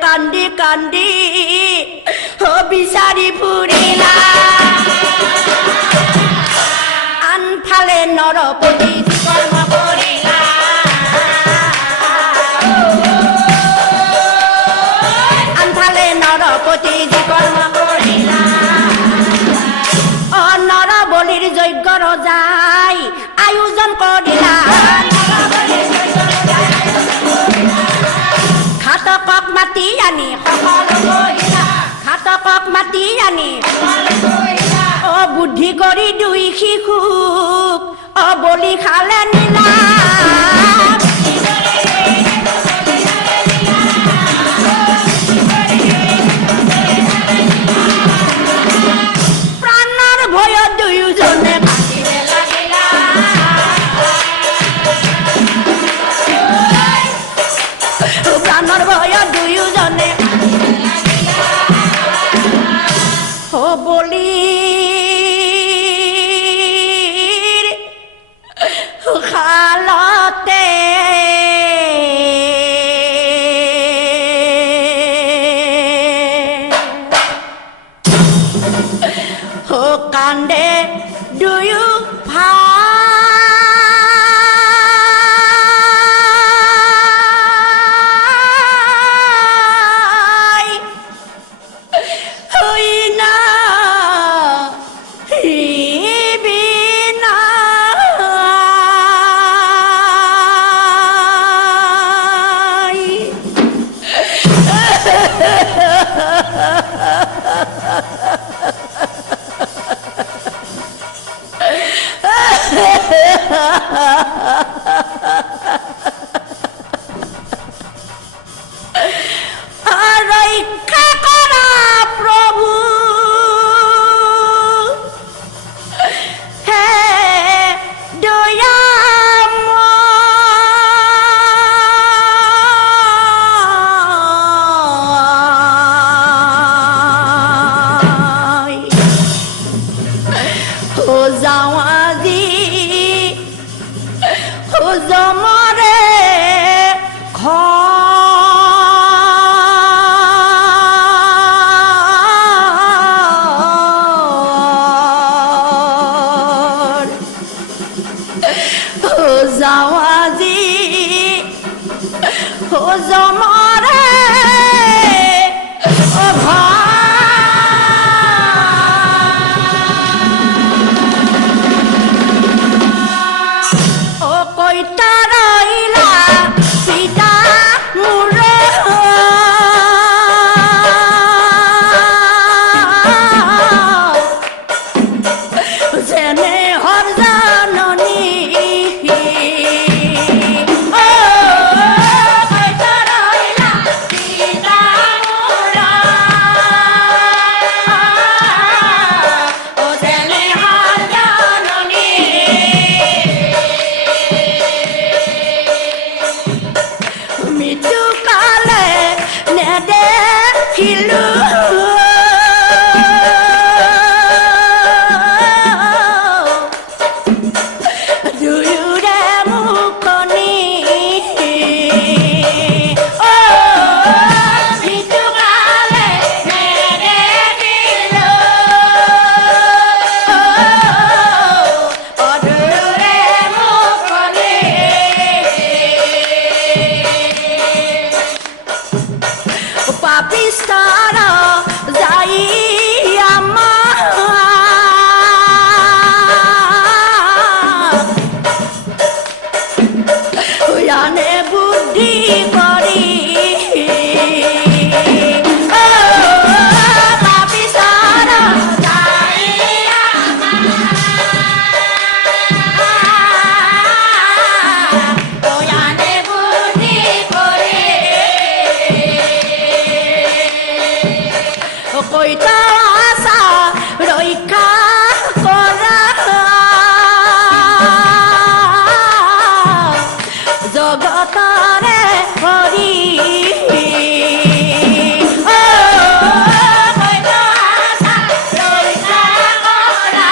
কান্দি কান্দি বিচাৰি ফুৰিলা আনফালে নৰপতি কৰ্ম কৰিলা আনফালে নৰপতি কৰ্ম কৰিলা নৰবলিৰ যজ্ঞ ৰজাই আয়োজন কৰিলা ঘাতকক মাতি আনি ঘাতকক মাতি আনি বুদ্ধি কৰি দুই শিশুক বলি খালে নিলা প্ৰাণৰ ভয়ত দুয়োজনে কান্দিলে লাগিলা প্ৰাণৰ ভয়ত দুয়োজনে কান্দে দুয়ো ভাই হই না রক্ষা করা প্রভু হে দয়াময় ও যাওয়াজি ও জমরে যাওয়াজি ও জমরে ও ও কইতা রইলা পিতা মুরে জেনে হর জাননী পাপিস্তারা যাই আমার বুদ্ধি করি পাপিস্তারা যাই আমার বুদ্ধি করি কইতা আশা রক্ষা করা জগতরে হরি কইতা আশা রক্ষা করা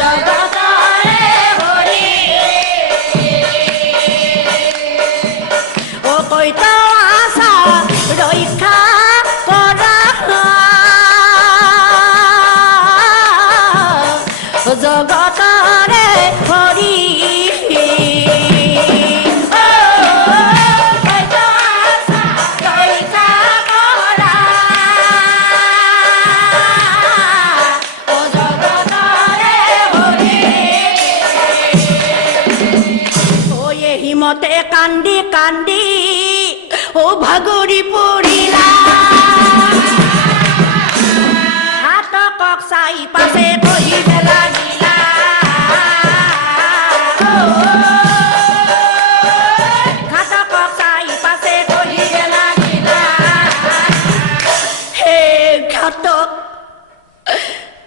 জগতরে হরি ও কইতা আশা রক্ষা করা জগতরে হরি কইতা আশা রক্ষা করা জগতরে হরি ও হিমতে কান্দি কান্দি ও ভাগরি পড়িলা হাত কক্সাই পাশে কহিবে লাগিলা হাত কক্সাই পাশে কহিবে লাগিলা হে ঘাতক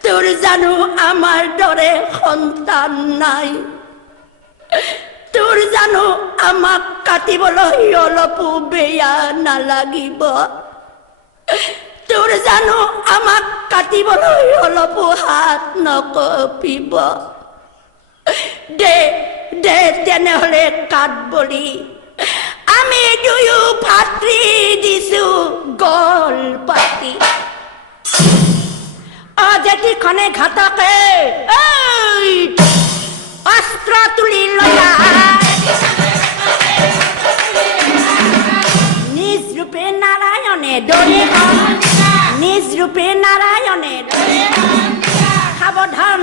তোর জানো আমার দরে সন্তান নাই তোৰ জানো আমাক কাটিবলৈ অলপো বেয়া নালাগিব তোৰ জানো আমাক কাটিবলৈ অলপো হাত নকঁপিব দে দে তেনেহ'লে কাট বলি আমি দুয়ো ভাতৃ দিছো গল পাত প্ৰতিক্ষণে ঘাতকে এই অস্ত্ৰ তুলি লয়া নিজ ৰূপে নাৰায়ণে দৰে নিজ ৰূপে নাৰায়ণে সাৱধান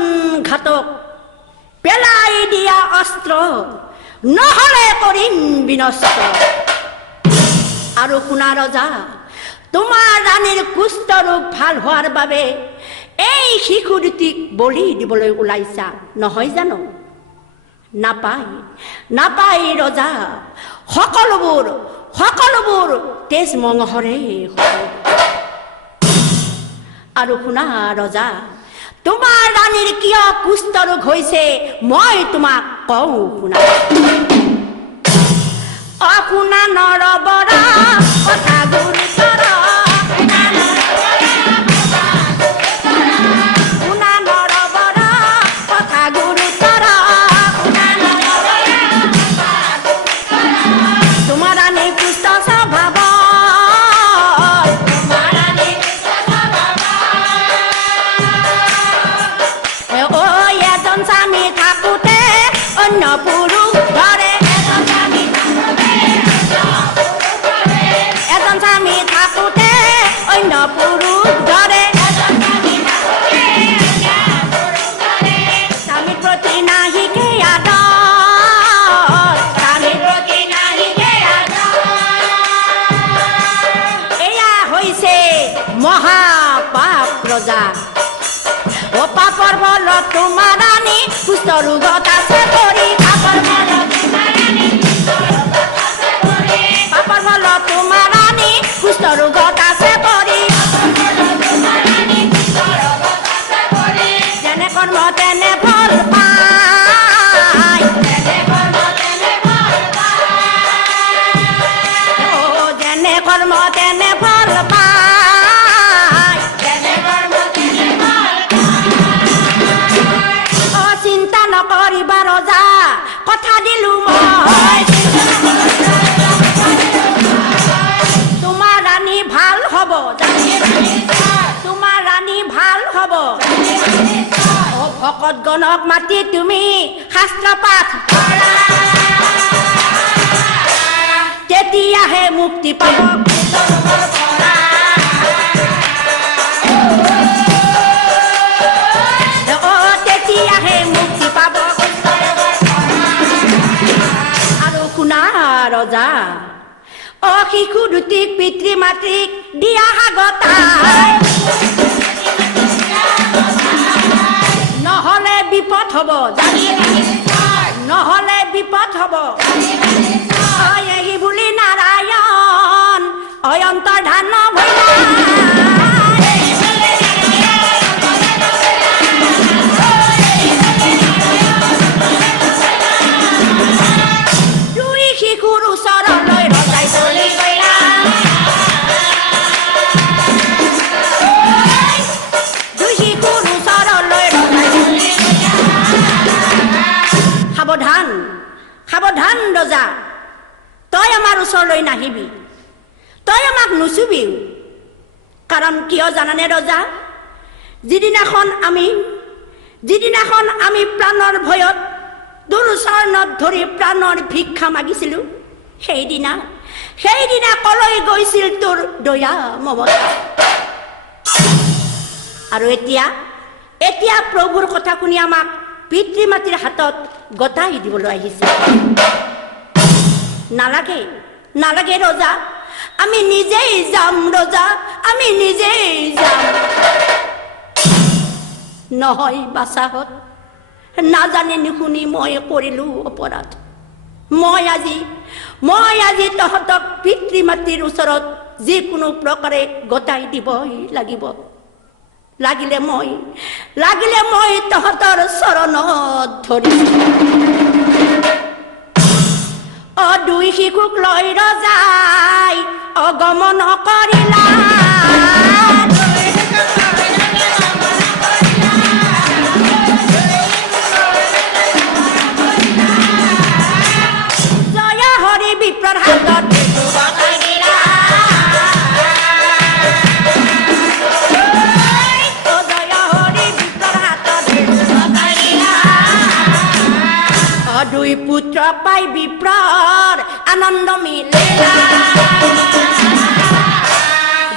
ঘাতক পেলাই দিয়া অস্ত্ৰ নহলে কৰিম বিনষ্ট আৰু শুনা ৰজা তোমাৰ ৰাণীৰ কুষ্ঠ ৰোগ ভাল হোৱাৰ বাবে এই শিশু দুটিক বলি দিবলৈ ওলাইছা নহয় জানো নাপায় নাপায় ৰজা সকলোবোৰ তেজ মঙহৰে আৰু শুনা ৰজা তোমাৰ ৰাণীৰ কিয় কুষ্ঠ ৰোগ হৈছে মই তোমাক কওঁ শুনা অশুনা নৰবৰা কথা গুৰুতৰ শুনা নৰবৰা কথা গুৰুতৰ তোমাৰ ৰাণী কুষ্ঠ স্বভাৱ এজন স্বামী থাকোঁতে অন্য পুৰুষ ধৰে এজন স্বামী থাকোঁতে অন্য পুৰুষ ধৰে স্বামীৰ প্ৰতি নাহিকে আদৰ স্বামীৰ প্ৰতি নাহিকে আদৰ এয়া হৈছে মহাপাপ ৰজা ও পাপৰ ফলত তোমাৰ ৰাণী কুষ্ঠ ৰোগত আছে পৰি পাপৰ ফলত তোমাৰ ৰাণী কুষ্ঠ ৰোগত আছে পৰি যেনে কৰ্ম তেনে ফল পায় যেনে কৰ্ম তেনে ফল পায় চিন্তা নকৰিবা ৰজা কথা দিলো মই তোমাৰ ৰাণী ভাল হ'ব তোমাৰ ৰাণী ভাল হ'ব ভকত গণক মাতি তুমি শাস্ত্ৰ পাঠ তেতিয়াহে মুক্তি পাব তেতিয়াহে মুক্তি পাব আৰু শুনা ৰজা শিশু দুটিক পিতৃ মাতৃক দিয়া আগতাই নহলে বিপদ হ'ব নহলে বিপদ হ'ব এই বুলি নাৰায়ণ অন্তৰ্ধান ভৈলা দুই শিশুৰ ওচৰলৈ ৰজাই চলি গলা দুই শিশুৰ ওচৰলৈ ৰজাই চলি সাৱধান সাৱধান ৰজা তই আমাৰ ওচৰলৈ নাহিবি তই আমাক নুচুবিও কাৰণ কিয় জানানে ৰজা যিদিনাখন আমি প্ৰাণৰ ভয়ত দুৰ্চৰণত ধৰি প্ৰাণৰ ভিক্ষা মাগিছিলো সেইদিনা কলৈ গৈছিল তোৰ দয়া মমতা আৰু এতিয়া প্ৰভুৰ কথা শুনি আমাক পিতৃ মাতৃৰ হাতত গতাই দিবলৈ আহিছে নালাগে নালাগে ৰজা আমি নিজেই যাম ৰজা আমি নিজেই যাম নহয় বাচাহত নাজানি নুশুনি মই কৰিলো অপৰাধ মই আজি তহঁতক পিতৃ মাতৃৰ ওচৰত যিকোনো প্ৰকাৰে গতাই দিবই লাগিব লাগিলে মই তহঁতৰ চৰণত ধৰিছো দুই শিশুক লৈ ৰজাই অগমন কৰিলা জয় হৰি বিপ্ৰৰ হাতত জয় হৰি পাই বিপ্ৰৰ আনন্দ মিলিলা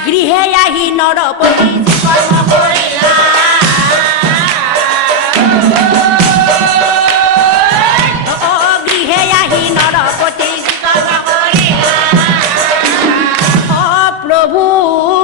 গৃহে আহি নৰপতি যি কৰ্ম কৰিলা গৃহে আহি নৰপতি যি কৰ্ম কৰিলা প্ৰভুৰ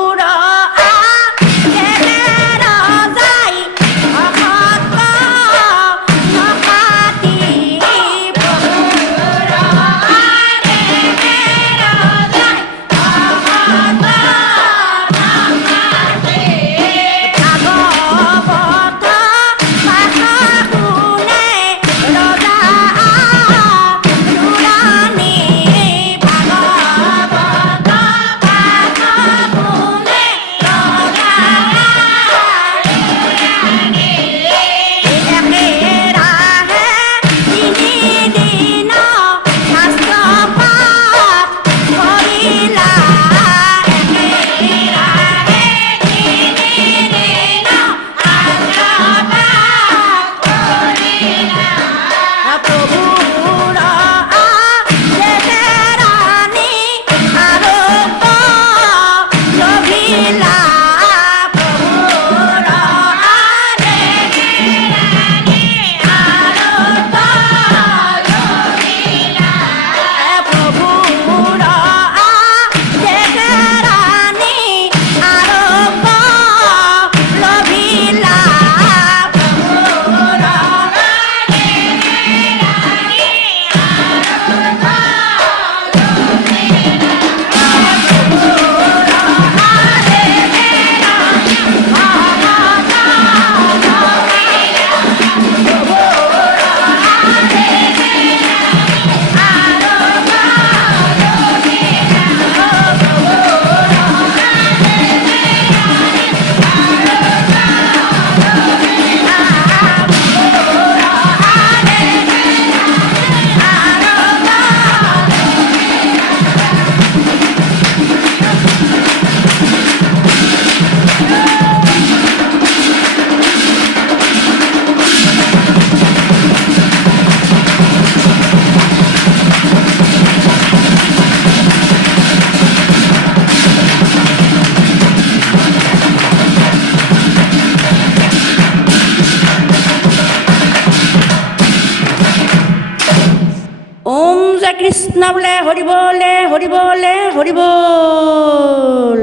কৃষ্ণ বোলে হৰি বলে হৰি বলে হৰি বল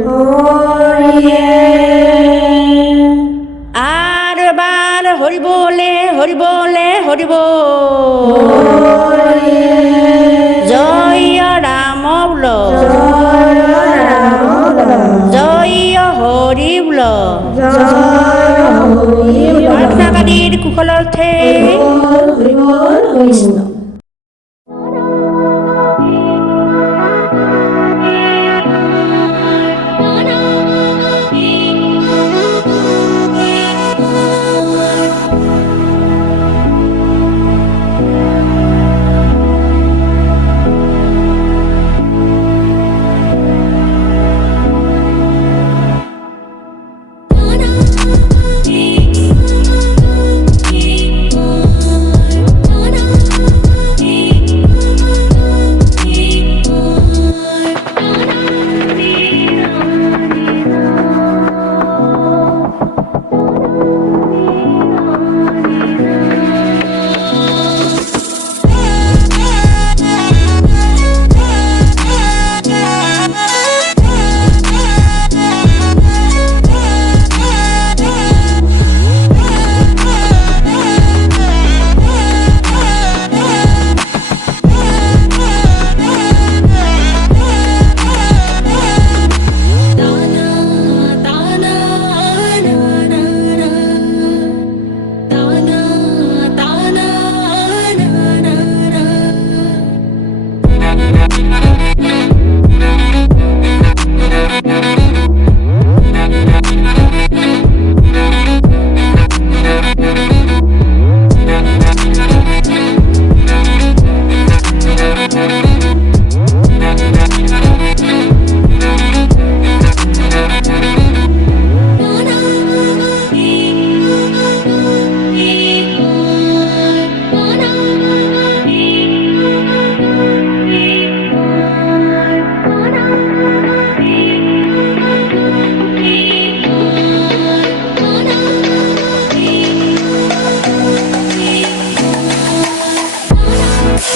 আৰু এবাৰ হৰি বলে হৰি বলে হৰি বল জয় ৰাম বোল জয় হৰি বোল প্ৰাৰ্থনাকাৰীৰ কুশলাৰ্থে কৃষ্ণ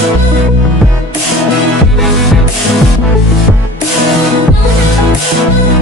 Thank you.